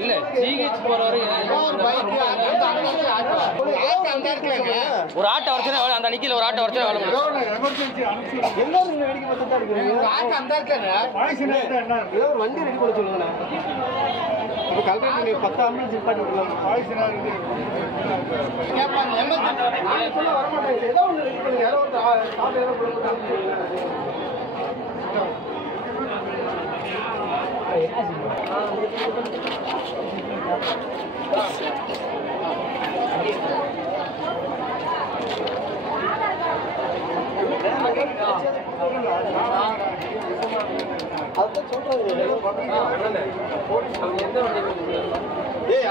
இல்ல ஜிஹெச் போறவரை ஒரு ஆட்டோ வரைச்சா அந்த நிக்கல ஒரு ஆட்டோ வரைச்சா வேலை வண்டி ரெடி பண்ண சொல்லுங்க. இப்போ கல்கட்டி 10 ஆம்புலன்ஸ் நிப்பாட்டி விடலாம். வரமாட்டேங்குது. ஏதோ ஒன்று ரெடி பண்ணுங்க. யாரோ ஒரு சாப்பிட்டு ஏதோ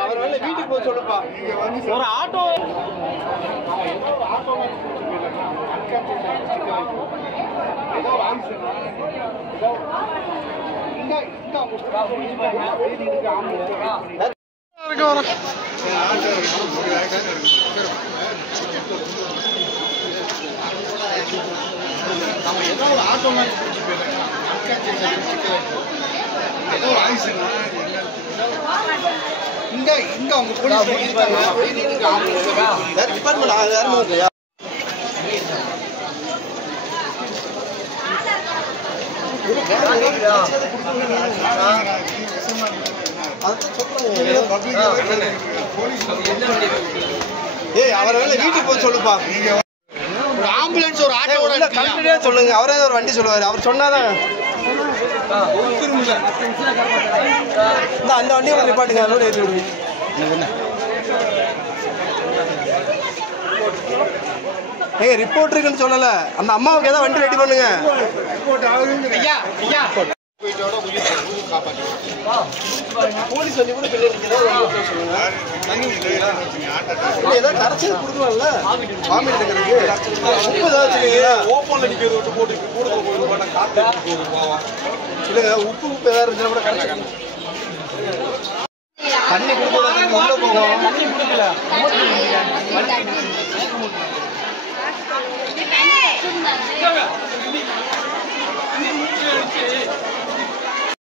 அவர் வந்து வீட்டுக்கு போய் சொல்லுப்பா. ஒரு ஆட்டோ அவரை வீட்டுக்கு போய் சொல்லுப்பா. ஆம்புலன்ஸ் ஒரு ஆட்டோ கண்டிப்பா சொல்லுங்க. அவரே ஒரு வண்டி சொல்லுவாரு. அவர் சொன்னாதான் அந்த வண்டியை நிப்பாட்டுங்க. அதோட ஏற்றி விடுங்க. ஏங்க ரிப்போர்ட் இருக்குன்னு சொல்லல. அந்த அம்மாவுக்கு ஏதாவது வண்டி ரெடி பண்ணுங்க. போலீஸ் வண்டி கூட ஏதாவது கரைச்சல் கொடுக்கலாம்ல. வாமிட் எடுக்கிறதுக்கு ஓப்பன்ல நிக்கிறது போட்டு சொல்லுங்க. உப்பு ஏதாவது இருந்துச்சுன்னா கூட கரைச்சல் தண்ணி கொடுக்க உள்ள போகும். தண்ணி கொடுக்கல